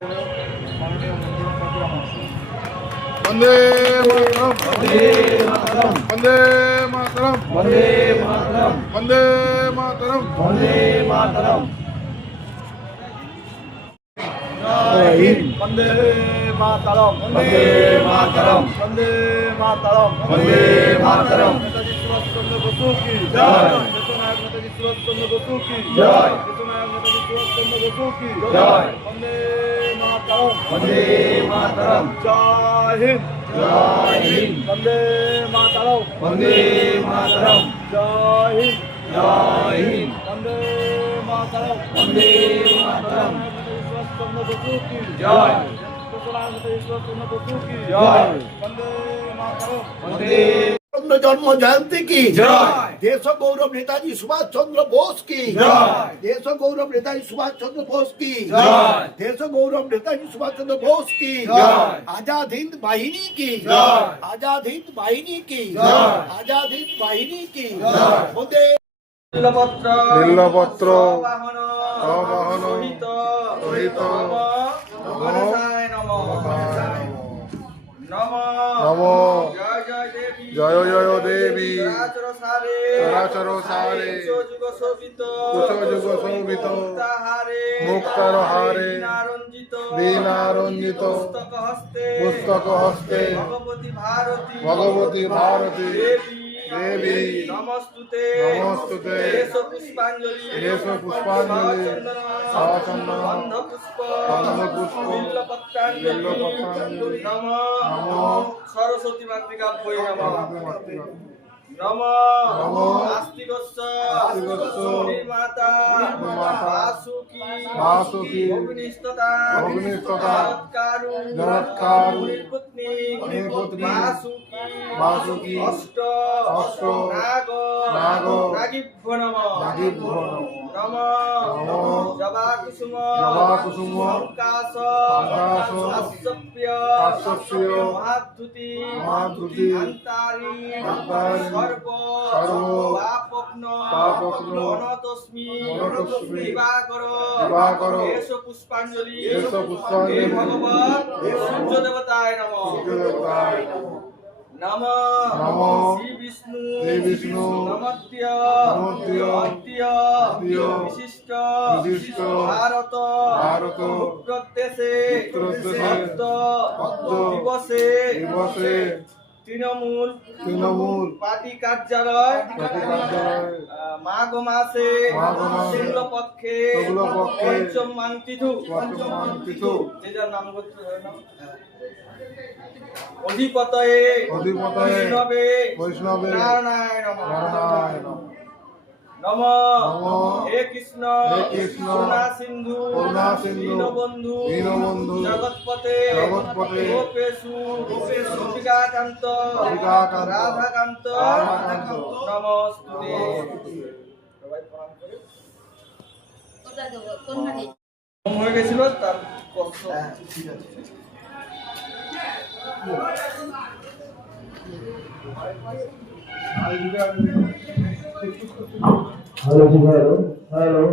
वंदे मातरम वंदे मातरम वंदे मातरम वंदे मातरम वंदे मातरम वंदे मातरम वंदे मातरम वंदे मातरम वंदे मातरम नेताजी सुभाष चंद्र बोस की जय। देशनायक नेताजी सुभाष चंद्र बोस की जय। देशनायक नेताजी सुभाष चंद्र बोस की जय। वंदे मातरम वंदे मातरम जय हिंद जय हिंद वंदे मातरम वंदे मातरम जय हिंद जय हिंद वंदे मातरम वंदे मातरम चंद्र बसु की जय। वंदे मातरम वंदे जन्म जयंती की जय। देश गौरव नेताजी सुभाष चंद्र बोस की जय। देश गौरव नेताजी सुभाष चंद्र बोस की जय। देश गौरव नेताजी सुभाष चंद्र बोस की जय। आजाद हिंद वाहिनी की जय। आजाद हिंद वाहिनी की जय। आजाद हिंद वाहिनी की जय। वंदे নীলপত্র বাহন সবাহন সহিত সহিত গণেশায় নমঃ নমঃ জয় জয় দেবী জয় জয় দেবী চরাচর সারে চরাচর সারে যুগ শোভিত যুগ শোভিত মুক্তাহারে মুক্তার হারে বীণারঞ্জিত বীণারঞ্জিত পুস্তক হস্তে পুস্তক হস্তে ভগবতী ভারতী দেবী দেবী নমস্তুতে নমস্তুতে এসো পুষ্পাঞ্জলি এসো পুষ্পাঞ্জলি সচন্দন গন্ধপুষ্প গন্ধপুষ্প বিল্লপত্রাঞ্জলি বিল্লপত্রাঞ্জলি নমঃ নমঃ সরস্বতী মাতৃকাভ্যৈ নমঃ নমঃ নমঃ আস্তিকস্য আস্তিকস্য নির্মাতা নির্মাতা বাসুকি বাসুকি অগ্নিস্ততা অগ্নিস্ততা জগৎকারু জগৎকারু নির্পত্নী নির্পত্নী বাসুকি বাসুকি অষ্ট অষ্ট নাগ নাগ নাগিভ্যো নমঃ নাগিভ্যো নমঃ নমঃ জবাকুসুম জবাকুসুম সংকাশ সংকাশ আস্যপ্য আস্যপ্য মহাদ্যুতি মহাদ্যুতি আন্তারি আন্তারি সর্ব সর্ব পাপগ্ন পাপগ্ন অনতস্মি অনতস্মি দিবাকর দিবাকর এসো পুষ্পাঞ্জলি এসো পুষ্পাঞ্জলি হে ভগবান সূর্য দেবতায় নমঃ সূর্যদেবতায় নমঃ নমঃ শ্রী বিষ্ণু শ্রী বিষ্ণু নমস্ত্য নমস্ত্য অদ্য অদ্য বিশিষ্ট বিশিষ্ট ভারত ভারত উত্তরদেশে উত্তরদেশে অদ্য অদ্য দিবসে দিবসে তৃণমূল তৃণমূল পার্টি কার্যালয় পার্টি কার্যালয় মাঘ মাসে মাঘ মাসে শুক্লপক্ষে শুক্লপক্ষে পঞ্চম তিথু বর্তমান তিথু যে যার নাম করতে হয় না অধিপতয়ে অধিপতয়ে বৈষ্ণবে বৈষ্ণবে নারায়ণ নমঃ নারায়ণ নমঃ নমঃ হে কৃষ্ণ হে কৃষ্ণ করুণা সিন্ধু করুণা সিন্ধু দীনবন্ধু দীনবন্ধু জগৎপতে জগৎপতে গোপেষু গোপিকাকান্ত গোপিকাকান্ত রাধাকান্ত রাধাকান্ত নমস্তুতে সবাই প্রণাম করে কম হয়ে গেছিল তার কষ্ট ঠিক আছে Hello, hello, hello.